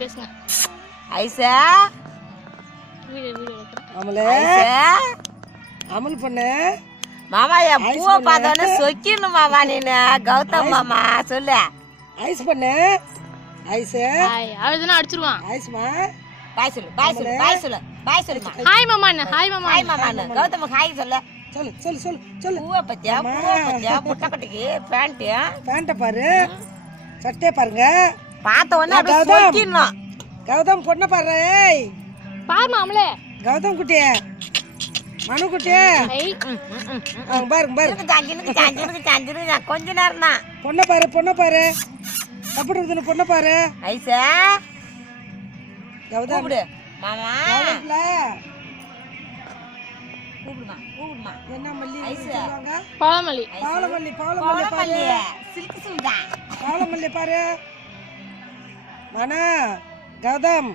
பேசுங்க. ஐசா அமலே அமல் பண்ணு மாமா என் பூவை பார்த்தோன்னே சொக்கிடணும் மாமா நீனு. கௌதம் மாமா சொல்லு. ஐஸ் பண்ணு ஐஸ் அவர்தானே அடிச்சிருவான். ஐஸ்மா பாய் சொல்லு பாய் சொல்லு பாய் சொல்லு பாய் சொல்லுமா. ஹாய் மாமா ஹாய் மாமா ஹாய் மாமான்னு கௌதம் ஹாய் சொல்லு. சொல்லு சொல்லு சொல்லு சொல்லு. பூவை பத்தியா முட்டைக்கட்டிக்கு பேண்ட்டை பாரு, சட்டையை பாருங்க. பார்த்த உடனே அப்படியே சொக்கிடணும். கௌதம் பொண்ணை பாரு. ஏய் பாரு மாமலே. கௌதம் குட்டிய மனு குட்டிய பாருங்க பாருங்க. கொஞ்ச நேரம் தான். பொண்ணை பாரு பொண்ணை பாரு. எப்படி இருக்குன்னு பொண்ணை பாரு. ஐசா கௌதம் கூப்பிடு மாமா. கூப்பிடுமா கூப்பிடுமா. என்ன மல்லி ஐஸ் சொல்லுவாங்க? பாலமல்லி பாலமல்லி பாலமல்லி பாரு. சில்க் சுல்தா பாலமல்லி பாரு. மனா கௌதம்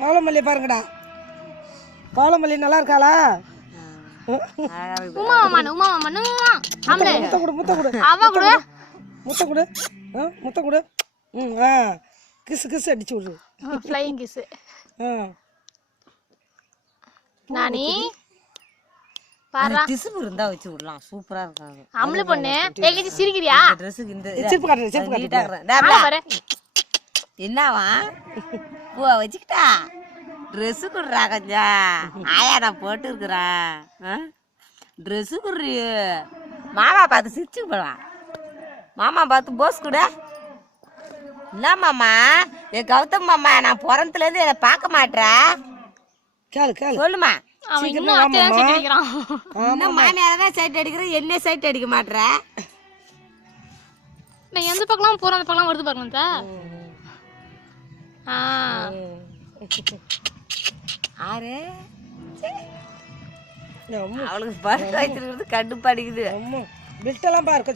பாலமல்லி பாருங்கடா. பாலமல்லி நல்லா இருக்காளா? உமா மாமா உமா மாமா ஆம்லே முத்த கொடு முத்த கொடு. அவ கொடு முத்த கொடு. முத்த கொடு. கிஸ் கிஸ் அடிச்சு விடு. Flying kiss. நானி பாரா டிஸ்பு இருந்தா வச்சு விடலாம். சூப்பரா இருக்காங்க. அம்ல பொண்ணு எங்கேஜி சிரிக்கிறியா? ட்ரெஸ்ஸுக்கு இந்த செருப்பு காட்டு செருப்பு காட்டு. பாரு என்னவா பூவை வச்சுக்கிட்டா ட்ரெஸ்ஸு குடுறா கொஞ்சம். ஆயா நான் போட்டு இருக்கிறேன். ட்ரெஸ்ஸு குடுறி. மாமா பார்த்து சிரிச்சு போடுவான். மாமா பார்த்து போஸ் கூட. என்ன மாமா என் கௌதம் மாமா நான் பிறந்ததுலேருந்து என்னை பார்க்க மாட்டேற. கேளு கேளு சொல்லுமா. அவன் இன்னும் அத்தையா சைட் அடிக்கிறான். இன்னும் மாமியார தான் சைட் அடிக்கிறேன், என்ன சைட் அடிக்க மாட்டேற. நான் எந்த பக்கம் போறேன் அந்த பக்கம் வருது பாருங்க ஆறு அவளுக்கு படுக்க வச்சிருக்கிறது கண்டுப்பாடிக்குது. பெல்ட் எல்லாம் பாருக்க சொல்லு.